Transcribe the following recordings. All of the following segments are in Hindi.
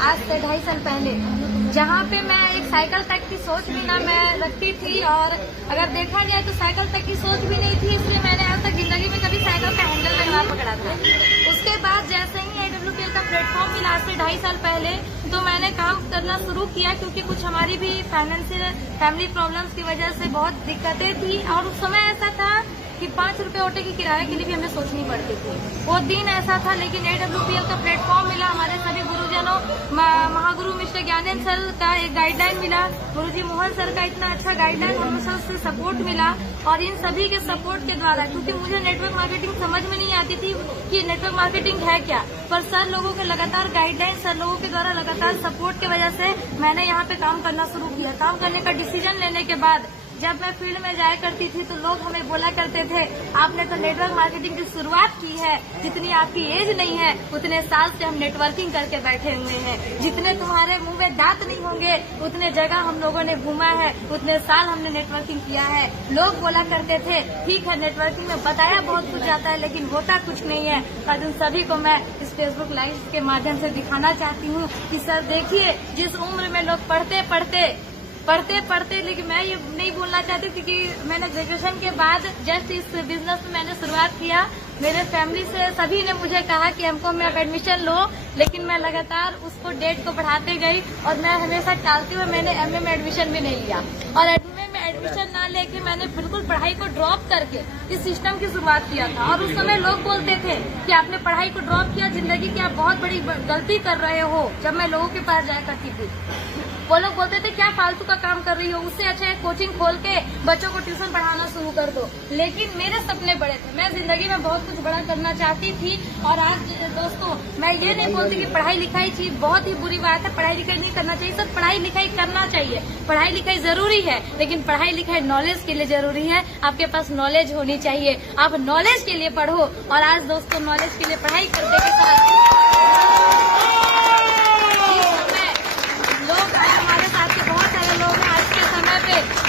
आज से 2.5 साल पहले, जहाँ पे मैं एक साइकिल तक की सोच भी ना मैं रखती थी, और अगर देखा जाए तो साइकिल तक की सोच भी नहीं थी, इसलिए मैंने आज तक जिंदगी में कभी साइकिल का हैंडल लगना पकड़ा था। उसके बाद जैसे ही AWPL का प्लेटफॉर्म मिला आज से 2.5 साल पहले, तो मैंने काम करना शुरू किया, क्योंकि कुछ हमारी भी फाइनेंशियल फैमिली प्रॉब्लम्स की वजह से बहुत दिक्कतें थी, और उस समय ऐसा था कि 5 रुपए ऑटो की किराए के लिए भी हमें सोचनी पड़ती थी। वो दिन ऐसा था, लेकिन AWPL का प्लेटफॉर्म मिला, हमारे सभी गुरुजनों, महागुरु मिस्टर ज्ञानेंद्र सर का एक गाइडलाइन मिला, गुरुजी मोहन सर का इतना अच्छा गाइडलाइन और सर से सपोर्ट मिला, और इन सभी के सपोर्ट के द्वारा, क्योंकि मुझे नेटवर्क मार्केटिंग समझ में नहीं आती थी कि नेटवर्क मार्केटिंग है क्या, पर सर लोगों के लगातार गाइडलाइन, सर लोगों के द्वारा लगातार सपोर्ट की वजह से मैंने यहाँ पे काम करना शुरू किया। काम करने का डिसीजन लेने के बाद जब मैं फील्ड में जाया करती थी तो लोग हमें बोला करते थे, आपने तो नेटवर्क मार्केटिंग की शुरुआत की है, जितनी आपकी एज नहीं है उतने साल से हम नेटवर्किंग करके बैठे हुए हैं, जितने तुम्हारे मुंह में दांत नहीं होंगे उतने जगह हम लोगों ने घूमा है, उतने साल हमने नेटवर्किंग किया है। लोग बोला करते थे, ठीक है नेटवर्किंग में बताया बहुत कुछ आता है लेकिन होता कुछ नहीं है, और उन सभी को मैं इस फेसबुक लाइव के माध्यम से दिखाना चाहती हूँ कि सर देखिए, जिस उम्र में लोग पढ़ते पढ़ते, लेकिन मैं ये नहीं बोलना चाहती थी कि मैंने ग्रेजुएशन के बाद जस्ट इस बिजनेस में मैंने शुरुआत किया। मेरे फैमिली से सभी ने मुझे कहा कि हमको में एडमिशन लो, लेकिन मैं लगातार उसको डेट को बढ़ाते गई, और मैं हमेशा टालते हुए मैंने MA में एडमिशन भी नहीं लिया, और MA में एडमिशन ना लेके मैंने बिल्कुल पढ़ाई को ड्रॉप करके इस सिस्टम की शुरुआत किया था। और उस समय लोग बोलते थे कि आपने पढ़ाई को ड्रॉप किया, जिंदगी की आप बहुत बड़ी गलती कर रहे हो। जब मैं लोगों के पास जाया करती थी, वो लोग बोलते थे क्या फालतू का काम कर रही हो, उससे अच्छा है कोचिंग खोल के बच्चों को ट्यूशन पढ़ाना शुरू कर दो। लेकिन मेरे सपने बड़े थे, मैं जिंदगी में बहुत कुछ बड़ा करना चाहती थी। और आज दोस्तों, मैं ये नहीं बोलती कि पढ़ाई लिखाई चीज बहुत ही बुरी बात है, पढ़ाई लिखाई नहीं करना चाहिए। सब पढ़ाई लिखाई करना चाहिए, पढ़ाई लिखाई जरूरी है, लेकिन पढ़ाई लिखाई नॉलेज के लिए जरूरी है। आपके पास नॉलेज होनी चाहिए, आप नॉलेज के लिए पढ़ो। और आज दोस्तों, नॉलेज के लिए पढ़ाई करने के साथ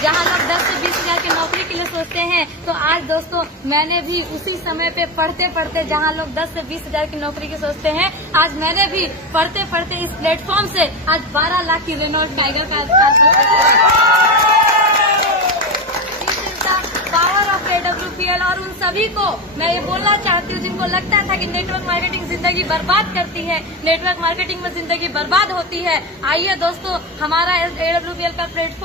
जहाँ लोग 10 से 20 हजार की नौकरी के लिए सोचते हैं, तो आज दोस्तों मैंने भी उसी समय पे पढ़ते पढ़ते, जहाँ लोग 10 से 20 हजार की नौकरी की सोचते हैं, आज मैंने भी पढ़ते पढ़ते इस प्लेटफॉर्म से आज 12 लाख की Renault tiger power of AWPL। और उन सभी को मैं ये बोलना चाहती हूँ जिनको लगता था कि नेटवर्क मार्केटिंग जिंदगी बर्बाद करती है, नेटवर्क मार्केटिंग में जिंदगी बर्बाद होती है, आइए दोस्तों, हमारा AWPL का प्लेटफॉर्म